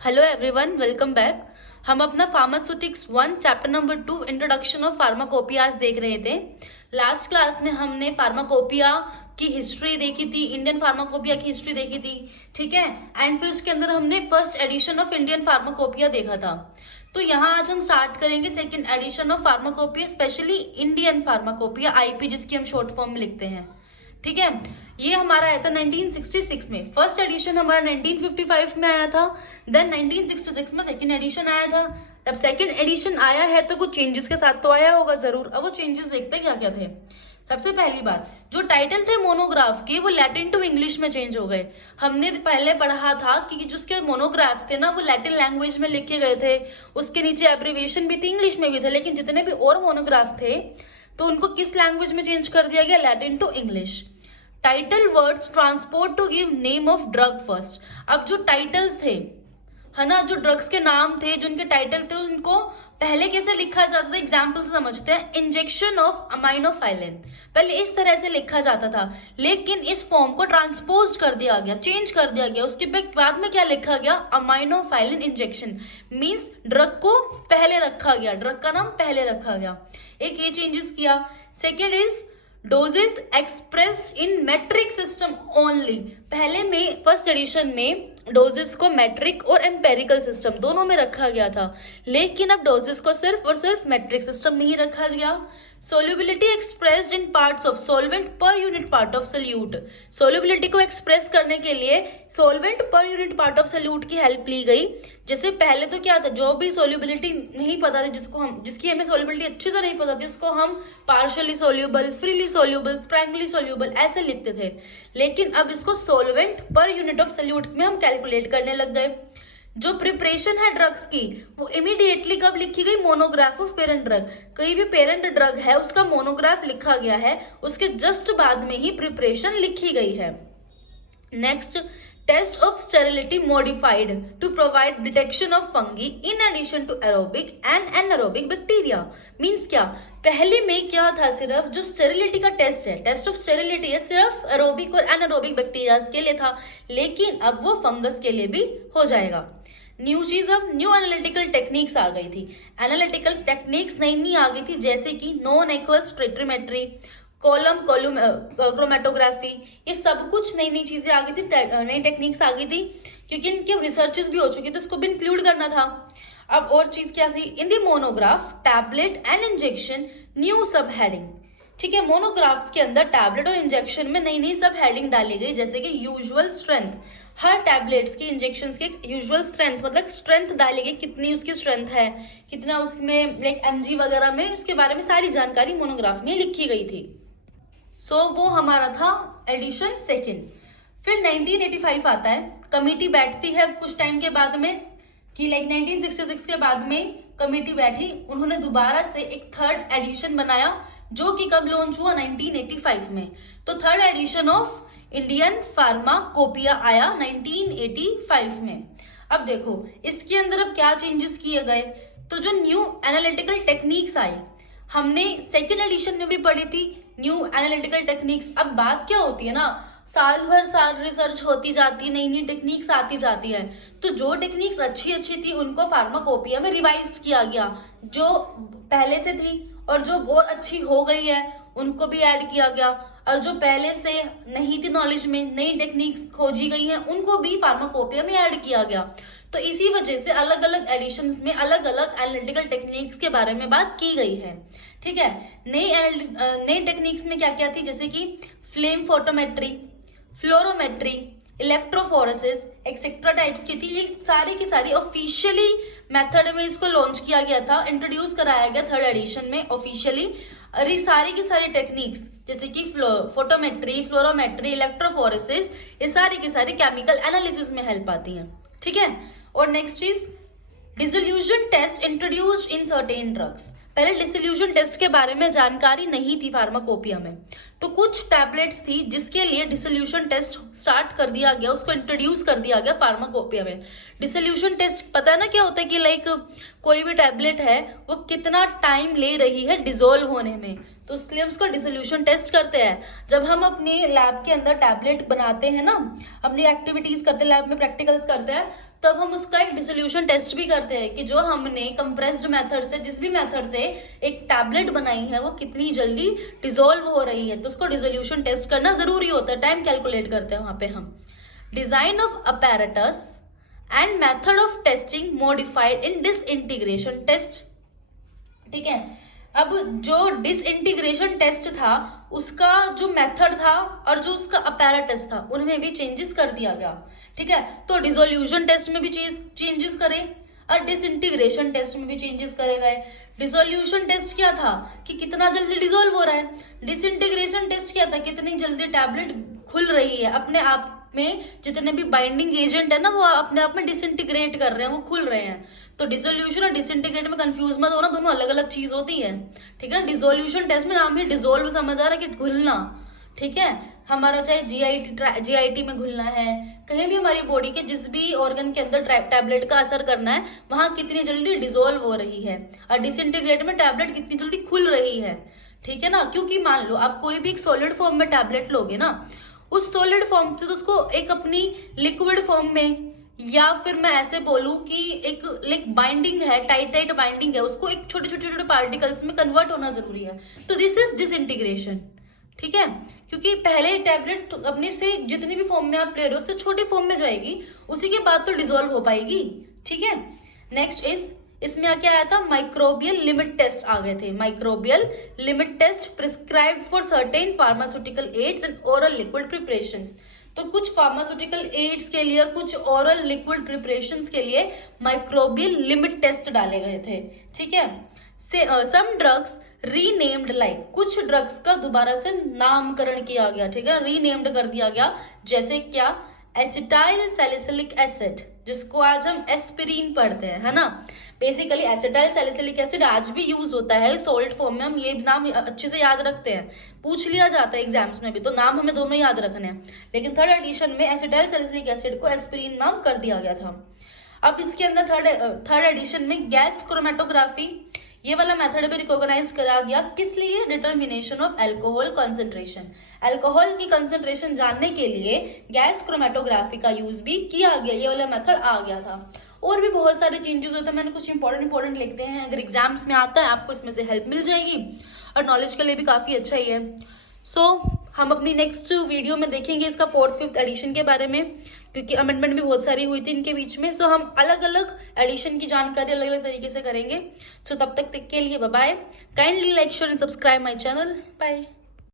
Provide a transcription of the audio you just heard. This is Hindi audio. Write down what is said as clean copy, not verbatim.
Hello everyone, welcome back. हम अपना pharmaceutics 1 chapter number 2 introduction of pharmacopoeias देख रहे थे। लास्ट क्लास में हमने फार्माकोपिया की हिस्ट्री देखी थी, इंडियन फार्माकोपिया की हिस्ट्री देखी थी, ठीक है। एंड फिर उसके अंदर हमने first edition of Indian pharmacopoeia देखा था। तो यहाँ आज हम स्टार्ट करेंगे second edition of pharmacopoeia, specially Indian pharmacopoeia, IP जिसकी हम शॉर्ट फॉर्म में लिखते हैं, ठीक है। ये हमारा आया था 1966 में, फर्स्ट एडिशन हमारा 1955 में आया था, देन 1966 में सेकंड एडिशन आया था। जब सेकंड एडिशन आया है तो कुछ चेंजेस के साथ तो आया होगा जरूर। अब वो चेंजेस देखते हैं क्या क्या थे। सबसे पहली बात, जो टाइटल थे मोनोग्राफ के वो लैटिन टू इंग्लिश में चेंज हो गए। हमने पहले पढ़ा था कि जिसके मोनोग्राफ थे ना वो लैटिन लैंग्वेज में लिखे गए थे, उसके नीचे एब्रिविएशन भी थी, इंग्लिश में भी थे, लेकिन जितने भी और मोनोग्राफ थे तो उनको किस लैंग्वेज में चेंज कर दिया गया, Latin to English. Title words transport to give name of drug first. अब जो टाइटल्स थे, है ना, जो ड्रग्स के नाम थे, जो उनके टाइटल थे, उनको पहले कैसे लिखा जाता था, एग्जाम्पल से समझते हैं। इंजेक्शन ऑफ अमाइनोफाइलिन, पहले इस तरह से लिखा जाता था, लेकिन इस फॉर्म को ट्रांसपोज कर दिया गया, चेंज कर दिया गया। उसके बाद में क्या लिखा गया, अमाइनोफाइलिन इंजेक्शन, मीन्स ड्रग को पहले रखा गया, ड्रग का नाम पहले रखा गया। एक ये चेंजेस किया। Second is doses expressed in metric system only. पहले में फर्स्ट एडिशन में डोजेस को मेट्रिक और एम्पेरिकल सिस्टम दोनों में रखा गया था, लेकिन अब डोजेस को सिर्फ और सिर्फ मेट्रिक सिस्टम में ही रखा गया। Solubility expressed in parts of solvent per unit part of solute. Solubility को एक्सप्रेस करने के लिए solvent per unit part of solute की हेल्प ली गई। जैसे पहले तो क्या था, जो भी सोल्युबिलिटी नहीं पता थी, जिसकी हमें सोल्युबिलिटी अच्छे से नहीं पता थी, उसको हम partially soluble, freely soluble, sparingly soluble ऐसे लिखते थे। लेकिन अब इसको solvent per unit of solute में हम कैलकुलेट करने लग गए। जो प्रिपरेशन है ड्रग्स की वो इमीडिएटली कब लिखी गई, मोनोग्राफ ऑफ पेरेंट ड्रग। कोई भी पेरेंट ड्रग है उसका मोनोग्राफ लिखा गया है, उसके जस्ट बाद में ही प्रिपरेशन लिखी गई है। Next, test of sterility modified to provide detection of fungi in addition to aerobic and anaerobic bacteria. Means क्या, पहले में क्या था, सिर्फ जो स्टेरिलिटी का टेस्ट है, टेस्ट ऑफ स्टेरिलिटी है, सिर्फ एरोबिक और एनारोबिक बैक्टीरिया के लिए था, लेकिन अब वो फंगस के लिए भी हो जाएगा। न्यू चीज, अब न्यू एनालिटिकल टेक्निक्स आ गई थी। एनालिटिकल टेक्निक्स नई नई आ गई थी, जैसे कि non aqueous spectrometry, column chromatography, ये सब कुछ नई नई चीजें आ गई थी, नई टेक्निक्स आ गई थी, क्योंकि इनके रिसर्चेस भी हो चुकी थी, तो उसको भी इंक्लूड करना था। अब और चीज क्या थी, in the monograph tablet and injection new सब हेडिंग, ठीक है। मोनोग्राफ्स के अंदर टैबलेट और इंजेक्शन में नई नई सब हेडिंग डाली गई, जैसे कि यूजुअल स्ट्रेंथ, हर टैबलेट्स की, इंजेक्शंस के यूजुअल स्ट्रेंथ, मतलब स्ट्रेंथ डाली गई, कितनी उसकी स्ट्रेंथ है, कितना उसमें लाइक एमजी वगैरह में, उसके बारे में सारी जानकारी मोनोग्राफ में लिखी गई थी। वो हमारा था एडिशन सेकेंड। फिर 1985 आता है, कमिटी बैठती है कुछ टाइम के बाद में, कि लाइक 1966 के बाद में कमिटी बैठी, उन्होंने दोबारा से एक थर्ड एडिशन बनाया, जो कि कब लॉन्च हुआ, 1985 में। तो third edition of Indian pharmacopoeia आया 1985 में। अब देखो इसके अंदर अब क्या चेंजेस किए गए, तो जो न्यू एनालिटिकल टेक्निक्स आई, हमने सेकेंड एडिशन में भी पढ़ी थी न्यू एनालिटिकल टेक्निक्स। अब बात क्या होती है ना, साल भर साल रिसर्च होती जाती है, नई नई टेक्निक्स आती जाती है, तो जो टेक्निक्स अच्छी अच्छी थी उनको फार्माकोपिया में रिवाइज किया गया, जो पहले से थी, और जो और अच्छी हो गई है उनको भी ऐड किया गया, और जो पहले से नहीं थी नॉलेज में, नई टेक्निक्स खोजी गई हैं, उनको भी फार्माकोपिया में ऐड किया गया। तो इसी वजह से अलग अलग एडिशंस में अलग अलग एनालिटिकल टेक्निक्स के बारे में बात की गई है, ठीक है। नई टेक्निक्स में क्या क्या थी, जैसे कि flame photometry, fluorometry, electrophoresis etcetera types की थी। ये सारी की सारी ऑफिशियली मेथड में इसको लॉन्च किया गया था, इंट्रोड्यूस कराया गया थर्ड एडिशन में ऑफिशियली। और ये सारी की सारी टेक्निक्स जैसे कि फोटोमेट्री, फ्लोरोमेट्री, इलेक्ट्रोफोरेसिस, ये सारी की सारी केमिकल एनालिसिस में हेल्प आती हैं, ठीक है। और नेक्स्ट चीज, dissolution test introduced in certain drugs. पहले डिसोल्यूशन टेस्ट के बारे में जानकारी नहीं थी फार्माकोपिया में, तो कुछ टैबलेट्स थी जिसके लिए डिसोल्यूशन टेस्ट स्टार्ट कर दिया गया, उसको इंट्रोड्यूस कर दिया गया फार्माकोपिया में। डिसोल्यूशन टेस्ट पता है ना क्या होता है, कि लाइक कोई भी टैबलेट है वो कितना टाइम ले रही है डिसोल्व होने में, तो इसलिए उसको डिसोल्यूशन टेस्ट करते हैं। जब हम अपने लैब के अंदर टैबलेट बनाते हैं ना, अपनी एक्टिविटीज करते हैं, लैब में प्रैक्टिकल्स करते हैं, तब हम उसका एक डिसोल्यूशन टेस्ट भी करते हैं कि जो हमने कंप्रेस्ड मेथड से, जिस भी मेथड से एक टैबलेट बनाई है, वो कितनी जल्दी डिसॉल्व हो रही है। तो उसको डिसोल्यूशन टेस्ट करना जरूरी होता है, टाइम कैलकुलेट करते हैं वहां पे हम। Design of apparatus and method of testing modified in disintegration test. ठीक है, अब जो डिसइंटीग्रेशन टेस्ट था उसका जो मेथड था और जो उसका अपैरेटस था उनमें भी चेंजेस कर दिया गया। ठीक है, तो डिसोल्यूशन टेस्ट में भी चेंजेस करे और डिसइंटीग्रेशन टेस्ट में भी चेंजेस करे गए। डिसोल्यूशन टेस्ट क्या था कि कितना जल्दी डिसॉल्व हो रहा है, डिसइंटीग्रेशन टेस्ट क्या था कितनी जल्दी टैबलेट खुल रही है, अपने आप में जितने भी बाइंडिंग एजेंट है ना वो अपने आप में डिसइंटीग्रेट कर रहे हैं, वो खुल रहे हैं। तो डिसोल्यूशन और डिसइंटीग्रेट में कंफ्यूज मत होना, दोनों अलग अलग चीज होती है। ठीक है, डिसोल्यूशन टेस्ट में नाम ही डिसॉल्व समझ आ रहा है कि घुलना। ठीक है, हमारा चाहे जीआईटी में घुलना है, कहीं भी हमारी बॉडी के जिस भी ऑर्गन के अंदर टैबलेट का असर करना है वहां कितनी जल्दी डिसॉल्व हो रही है, और डिसइंटीग्रेट में टैबलेट कितनी जल्दी खुल रही है। ठीक है ना, क्योंकि मान लो आप कोई भी एक सॉलिड फॉर्म में टैबलेट लोगे ना, उस सॉलिड फॉर्म से तो उसको एक अपनी लिक्विड फॉर्म में, या फिर मैं ऐसे बोलूं कि एक बाइंडिंग है, टाइट बाइंडिंग है, उसको एक छोटे छोटे पार्टिकल्स में कन्वर्ट होना जरूरी है। तो दिस इज डिसइंटीग्रेशन। ठीक है, क्योंकि पहले टैबलेट अपने से जितनी भी फॉर्म में आप ले रहे हो उससे छोटी फॉर्म में जाएगी, उसी के बाद तो डिसॉल्व हो पाएगी। ठीक है, नेक्स्ट इसमें क्या आया था, माइक्रोबियल लिमिट टेस्ट आ गए थे। Microbial limit test prescribed for certain pharmaceutical aids and oral liquid preparations. तो कुछ फार्मास्यूटिकल एड्स के लिए और कुछ ओरल लिक्विड प्रिपरेशंस के लिए माइक्रोबियल लिमिट टेस्ट डाले गए थे। ठीक है, सम ड्रग्स रीनेम्ड, लाइक कुछ ड्रग्स का दोबारा से नामकरण किया गया। ठीक है, रीनेम्ड कर दिया गया, जैसे क्या, एसिटाइल सैलिसिलिक एसिड, जिसको आज हम एस्पिरिन पढ़ते हैं, है ना। बेसिकली एसिटाइल सैलिसिलिक एसिड आज भी यूज होता है सॉल्ट फॉर्म में, हम ये नाम अच्छे से याद रखते हैं, पूछ लिया जाता है एग्जाम्स में भी, तो नाम हमें दोनों याद रखने हैं। लेकिन थर्ड एडिशन में एसिटाइल सैलिसिलिक एसिड को एस्पिरिन नाम कर दिया गया था। अब इसके अंदर थर्ड एडिशन में गैस क्रोमेटोग्राफी, ये वाला मेथड भी रिकॉग्नाइज करा गया। किस लिए, determination of alcohol concentration, alcohol की कंसंट्रेशन जानने के लिए गैस क्रोमेटोग्राफी का यूज भी किया गया, ये वाला मेथड आ गया था। और भी बहुत सारे चेंजेस होते हैं, मैंने कुछ इंपॉर्टेंट लिखते हैं, अगर एग्जाम्स में आता है आपको इसमें से हेल्प मिल जाएगी और नॉलेज के लिए भी काफ़ी अच्छा ही है। सो हम अपनी नेक्स्ट वीडियो में देखेंगे इसका 4th 5th एडिशन के बारे में, क्योंकि अमेंडमेंट भी बहुत सारी हुई थी इनके बीच में। सो हम अलग अलग एडिशन की जानकारी अलग अलग तरीके से करेंगे। सो तब तक के लिए bye bye, kindly like share and subscribe my channel, bye.